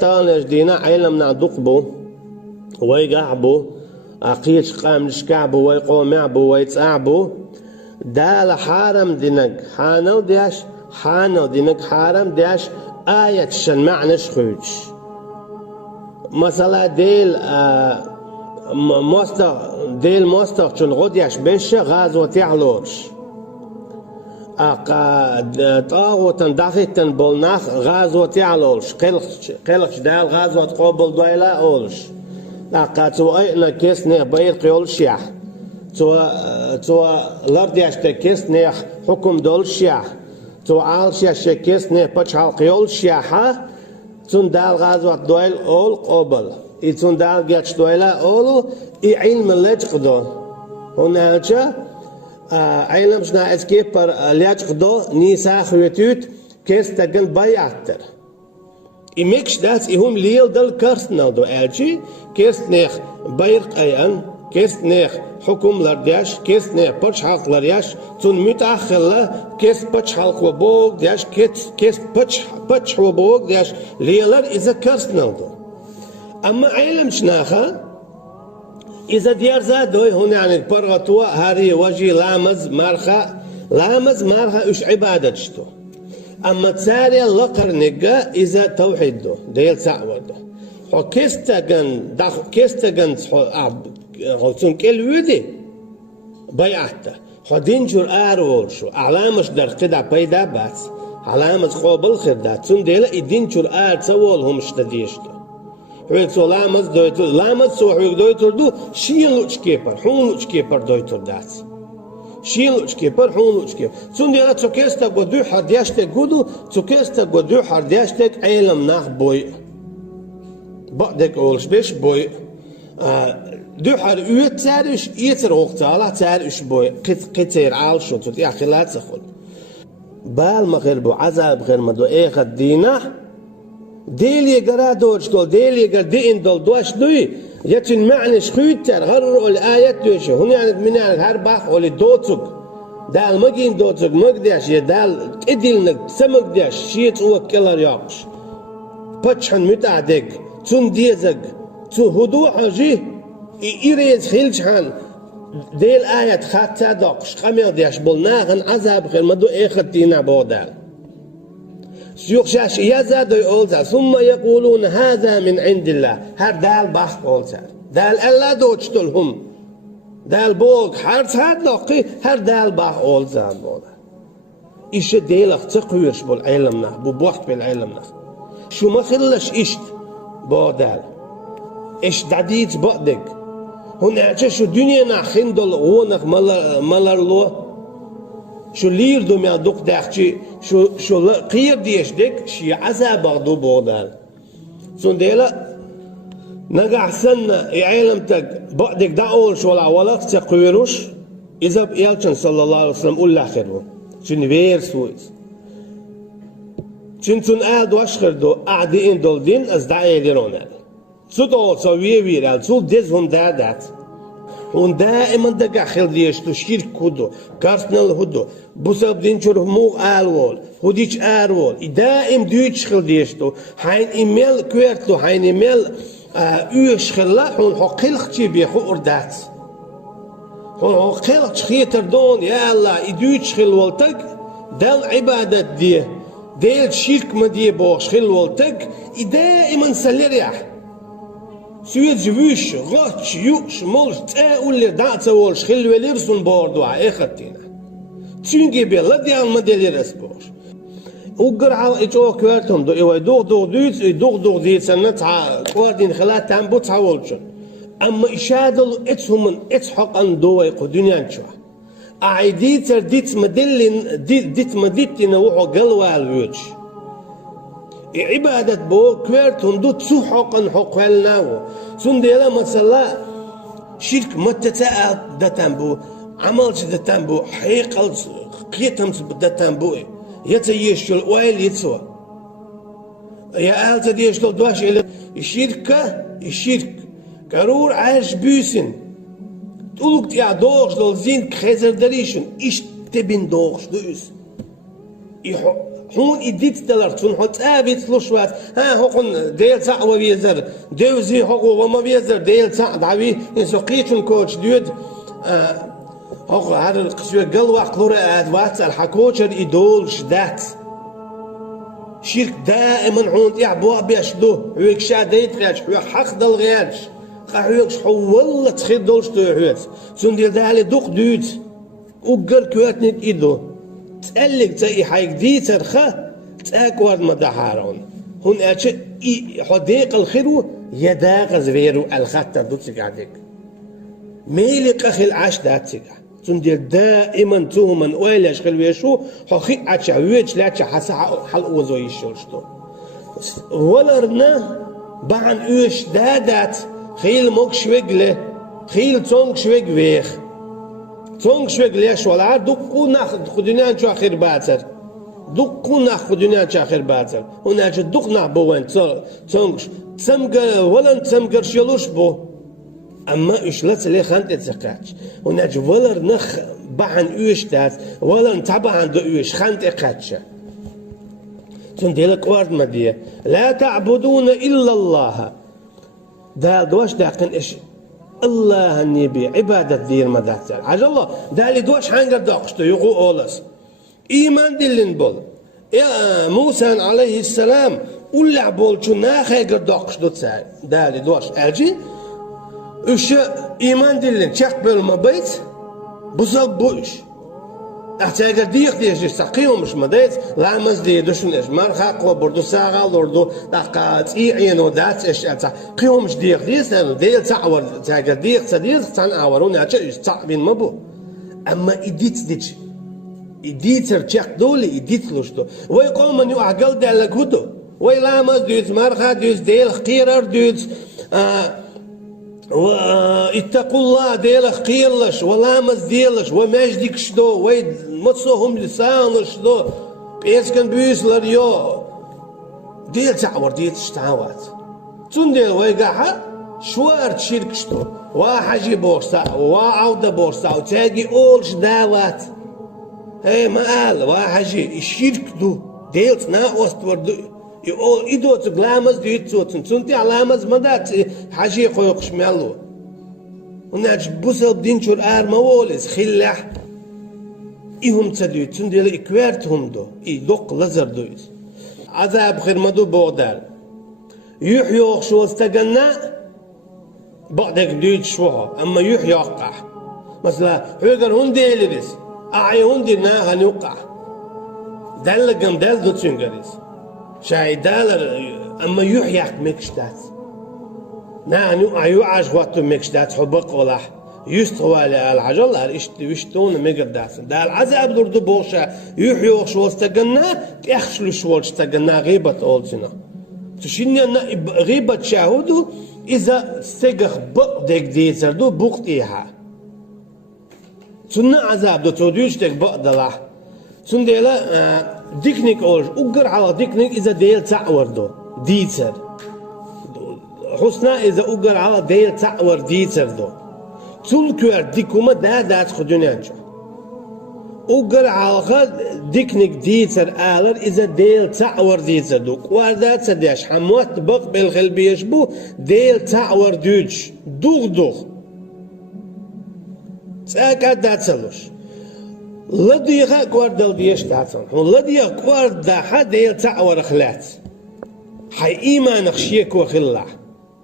تالج دينا علمنا دقبو ويقعبو أقيش قامش كعبو ويقوم يعبو ويتعبو دال حارم دينك حانو دينك حارم دياش آية شن معنش خوش مثلا ديل مستق چون غديش بشه غازو تعلوش طاغوتن داخيتن بولناخ غازو تعلوش قلقش دال غازو تقوبل دويلا أولش تو أينا كيس نيخ بير قيول شيح تو لرديش تكيس نيخ حكم دول شيح تو عال شيح كيس نيخ بچحال قيول شيحة تون دال غازو دويل أول قوبل تون دال جاتش دويلا أولو علم اللجقدو هناك علم شنا اسكيبر اللجقدو نيسا خويتوت كيس تجن بيعتر إمكش داس إهم ليل دل كرسنا دو أجي كيس نيخ بيرق أيان كيس نيخ حكم لردياش كيس نيخ بچ حلق لردياش تون متأخلة كيس بچ حلق وبوغ دياش كيس بچ وبوغ دياش ليلر إذا كرسنا دو أما علم شناخا إذا ديار زادوي هنا يعني برغتوا هاري وجي لامز مارخا إش عبادتشتو أما تساري اللقر نجا إذا توحيدو ديل سعودو حو كيستغن حو كل ودي بيعته حو دينجر آرولشو علامش در قدع بيدا بات علامش قوبل خدات تون ديلا دينجر آر تسوالهم اشتديشتو حويك سو لامز سو حويك دويتر دو شين لوش كيبر حون لوش كيبر دويتر دات شين لوش كيبر حون لوش كيبر تون ديلا تسوكيستا قدو حردياشتك قدو تسوكيستا قدو حردياشتك عيلم ناخ بوي بعدك أولش بيش بوي دو حر اوت تاريش يتر وقتالا تاريش بوي قتير عالشو تود يا خلا تخل بال مغربو عذاب غير مدو ايخد دينا ديلي قرا دوش دول ديلي قر دين دول دوش دوي يتن معنش خيتر غرر الآيات دوش هون يعني من هر باخ ولي دوتك دال مجين دوتك مقداش يدال اديلنك سمقداش شيت وكلر ياقش بچحن متعدك تون ديزك تو هدوء حاجي إيريز خيلشحن ديل آيات خاطة داقش قميل دياش بولناغن عذاب غير مدو ايخد دينا بودال سيوخشاش يزاد يقولزا ثم يقولون هذا من عند الله هر دال باخ قولزا دال ألا دوشتلهم دال بوغ حرس هاد لاقي هر دال باخ قولزا بودا إيش ديل اختقويش بالعلمنا بوقت بالعلمنا شو ما خلش إشت بودال إيش داديت بقدك هنا شو دنيا نخندل غونك ملرلو شو لير دوم يا دوق داخشي شو قير ديش دك شي عذاب غدو بودال سنديلا نقع سنة يعلمتك بقدك دا أول شو ولا تقويروش إذا بيالشن صلى الله عليه وسلم قول لاخره شن وير سويس شنتون قاعد واشخردو قاعدين دول دين از دعاية ليرونال سودو سويه ويرال سود ديزهم دادات هون دائما دقا خيل ديشتو شيرك كودو كارسنال هدو بسبب دينشور موغ آلوول هديش آلوول دائم ديوش خيل ديشتو حين إيميل كويرتو حين إيميل اوش خلا هون حقيلق تي بيخو أردات هون حقيلق تخيتر دون يا الله إديوش خيل والتك دل عبادت دي ديل شيرك ما دي بوش خيل والتك دائما سلريح سويت جويش غاتش يوش مولش تاول دعت ولش خل وليرسون بوردو اخدتينا تشينجي بيلا ديال موديل رسبوش وقر على ايجو كوارتهم دو ايوا دوغ ديت سنت كواردين خلات تام بوت حولشن اما اشادل اتهم اتحق ان دو يقدنيان شو اعيديتر ديت مدلين ديت مديتنا وحو قلوا الوجه عبادة بو كويرتهم دو تسوحقن حقوالناو سنديلا مثلا شرك متتاء دتنبو عملش دتنبو حيقل قيتم دتنبو يتيشل ويل يتسوى يا آلت ديشل دواش إلى الشرك كرور عاش بيسن تقولك يا دوغش دول زين خزر دريشن إيش تبين دوغش دوس هون إديت دلرتون حط أبيت لشوات ها هون ديل ساعة وبيزر دوزي هو وما بيزر ديل ساعة دعوي إنسوقيتون كوتش دود هو هذا القسوة قلوا قلورة أدوات الحكوتشر إدول شدات شرك دائما هون يعبوا بيشدو ويك شاديت غاش ويك حق دل غاش قاعد حول تخيل دولش توعوت سندير دالي دوق دود وقر كواتنك إيدو تقلق تاي حايك دي ترخى تاكوارد مدحارون هون أشي حديق الخيرو يداق زفيرو الخطر دوتك عديك ميلك أخي العاش داتك سندير دائما توما ويلاش خلويشو حقي عشاويش لا حسا حلق وزويشوشتو ولرنا بعن اوش دادات خيل موك شويقله خيل تونك شويق ويخ تونك شويق ليش ولا دقو ناخد خدنا نشو اخر باتر دقو ناخد خدنا نشو اخر باتر هنا دق نعبوين تونك تسمقر ولا تسمقر شلوش بو اما ايش لا تلي خانت اتزقاش هنا ولر نخ بعن اوش دات ولا نتبع عند اوش خانت اقاتشه تنديلك وارد مديه لا تعبدون الا الله دال دوش داقن ايش الله النبي عبادة دير مداتر عجل الله دالي دوش هنگر داقشتو يقو اولس ايمان دلن بول يا موسى عليه السلام ولع بول شو ناخي قر داقشتو تسال دالي دوش اجي ايش ايمان دلن شاق بول ما بيت بوصل بوش احتاج ديق ديش ساقيهم مش مديت لا مزدي دوشن ايش مرخق وبردو ساغا لوردو دقات ايعين ودات ايش قيهم مش ديق ديس لانه ديل تعور تاج ديق تدير تان اورون ايش تعبين مبو اما ايديت ديش ايديت رجع دولي ايديت لوشتو ويقوم من يعقل دالكوتو ويلا مزدي مرخا ديس ديل خيرر ديس واتقوا الله ديلخ قيلش ولا مز ديلش ومجدك شدو ويد متصوهم لسانش دو بيسكن بيسلر يو ديل تعور ديل تشتعوات تون ديل ويقاها شوار تشيرك شدو واحجي بورصة وعودة بورصة وتاقي اولش داوات هاي ما قال واحجي يشيرك دو ديل تناقوست وردو يقول إيدو تقلامز ديتو تنتي علامز مدات حاجي خويقش مالو وناج بوسل بدين شور مولز خلاح إيهم تدو تندي لإكوارتهم دو إيدوق لزر دويز عذاب خير مدو بودار يحيوق شو استقنا بعدك دويت شوها أما يحيوقع مثلا حيقر هندي لبس أعي هندي ناها نوقع دلقم دل دو تنقريز شاي دالر اما يحيق مكشتات نانو ايوعاش وقت مكشتات حبق ولاح يستوالي العجل يشتون مقداس دال عذاب دردو بوشا يحيوق شو استقنا يخشلو شو استقنا غيبة اولتنا تشيني انا غيبة شاهدو اذا استقخ بق ديك ديسر دو بوقت ايها تنا عذاب دو توديوش ديك بق دلاح تنديلا ديكنيك اولش اقر على ديكنيك اذا ديل تعور دو ديتر حسنا اذا اقر على ديل تعور ديتر دو تلكوار ديكوما دات خدونانجو اقر على ديكنيك ديتر آلر اذا ديل تعور ديتر دو قواردات سديش حموات بق بالخلبيش بو ديل تعور دوج دوغ ساكا دات سلوش لديها قوارد ديش تعطن لديها قوارد حد يلتعور خلات حي إيمان خشيك وخلاح